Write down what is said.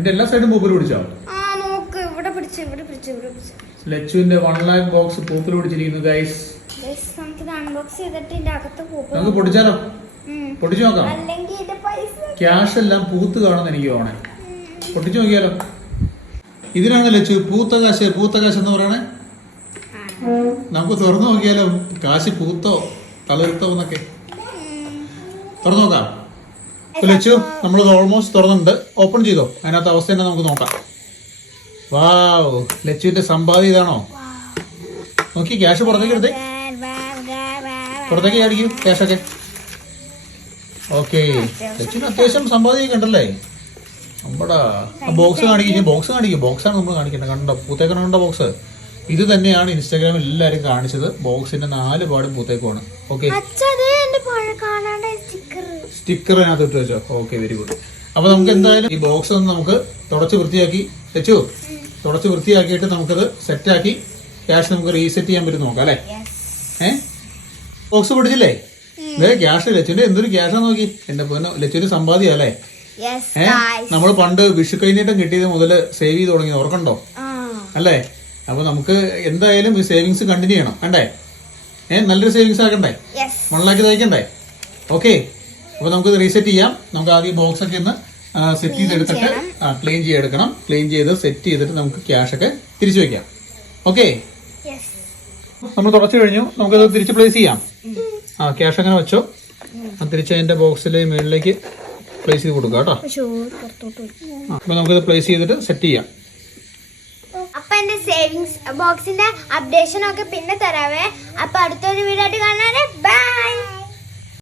എന്റെ എല്ലാ സൈഡും പൂപ്പൽ പിടിച്ചോ? ലച്ചുവിന്റെ 1 lakh ബോക്സ് പൂപ്പൽ പിടിച്ചിരിക്കുന്നു ഗൈസ്. നമുക്ക് പൊട്ടിച്ചാലോ? പൊട്ടിച്ചു നോക്കാം. ക്യാഷ് എല്ലാം പൂത്ത് കാണുന്ന എനിക്ക് തോന്നണേ. പൊട്ടിച്ചു നോക്കിയാലോ? ഇതിനാണ് ലച്ചു പൂത്ത കാശ് എന്ന് പറയണേ. നമുക്ക് തുറന്നു നോക്കിയാലോ കാശ് പൂത്തോ തളർത്തോ എന്നൊക്കെ തുറന്നു നോക്കാം. ലച്ചു നമ്മൾ ഓൾമോസ്റ്റ് തുറന്നിട്ടുണ്ട്. ഓപ്പൺ ചെയ്തോ, അതിനകത്ത് അവസ്ഥ തന്നെ നമുക്ക് നോക്കാം. വാവ്, ലച്ചുവിന്റെ സമ്പാദ്യം ഇതാണോ? നോക്കി, ക്യാഷ് പുറത്തേക്ക് എടുത്തേ, പുറത്തേക്ക് ചാടിക്കൂ ക്യാഷൊക്കെ. ഓക്കെ, ലച്ചുവിന് അത്യാവശ്യം സമ്പാദ്യം ഉണ്ടല്ലേ. നമ്മുടെ ബോക്സ് കാണിക്കും, ബോക്സാണ് നമ്മൾ കാണിക്കേണ്ടത്. കണ്ടോ പൂത്തേക്കണം, കണ്ടോ ബോക്സ്? ഇത് തന്നെയാണ് ഇൻസ്റ്റാഗ്രാമിൽ എല്ലാവരും കാണിച്ചത്. ബോക്സിന്റെ 4 പാടും പൂത്തേക്കുമാണ്. ഓക്കെ, സ്റ്റിക്കർ അതിനകത്ത് ഇട്ട് വെച്ചോ. Okay, very good. അപ്പൊ നമുക്ക് എന്തായാലും ഈ ബോക്സ് ഒന്ന് നമുക്ക് തുടച്ച് വൃത്തിയാക്കി വെച്ചു. തുടച്ച് വൃത്തിയാക്കിയിട്ട് നമുക്കത് സെറ്റാക്കി ക്യാഷ് നമുക്ക് റീസെറ്റ് ചെയ്യാൻ പറ്റും നോക്കാം അല്ലേ? ബോക്സ് പിടിച്ചില്ലേ? ക്യാഷ് ലച്ചുവിന്റെ എന്തൊരു ക്യാഷാ നോക്കി. എന്റെ പൊന്നോ, ലച്ചുവിന്റെ സമ്പാദ്യം അല്ലേ? നമ്മൾ പണ്ട് വിഷു കൈനീട്ടം കിട്ടിയത് മുതൽ സേവ് ചെയ്ത് തുടങ്ങി, ഓർക്കണ്ടോ അല്ലേ? അപ്പൊ നമുക്ക് എന്തായാലും ഈ സേവിങ്സ് കണ്ടിന്യൂ ചെയ്യണം വേണ്ടേ? നല്ലൊരു സേവിങ്സ് ആക്കണ്ടേ? 1 lakh തയ്ക്കണ്ടേ? ഓക്കെ, അപ്പൊ നമുക്ക് റീസെറ്റ് ചെയ്യാം. നമുക്ക് ആദ്യം ബോക്സ് ഒക്കെ ഒന്ന് സെറ്റ് ചെയ്തെടുത്തിട്ട് ക്ലീൻ ചെയ്തെടുക്കണം. ക്ലീൻ ചെയ്ത് സെറ്റ് ചെയ്തിട്ട് നമുക്ക് ക്യാഷ് ഒക്കെ തിരിച്ചു വെക്കാം. ഓക്കെ, നമ്മൾ തുടച്ചു കഴിഞ്ഞു. നമുക്കത് തിരിച്ച് പ്ലേസ് ചെയ്യാം. ക്യാഷ് അങ്ങനെ വെച്ചോ. തിരിച്ച് അതിന്റെ ബോക്സിലെ മുകളിലേക്ക് പ്ലേസ് ചെയ്ത് കൊടുക്കുക കേട്ടോ. അപ്പൊ നമുക്കത് പ്ലേസ് ചെയ്തിട്ട് സെറ്റ് ചെയ്യാം. അപ്പൊ എന്റെ സേവിങ്സ് ബോക്സിന്റെ അപ്ഡേഷൻ ഒക്കെ പിന്നെ തരാവേ. അപ്പൊ അടുത്തൊരു വീഡിയോ ആയിട്ട് കാണാനേ. ബൈ.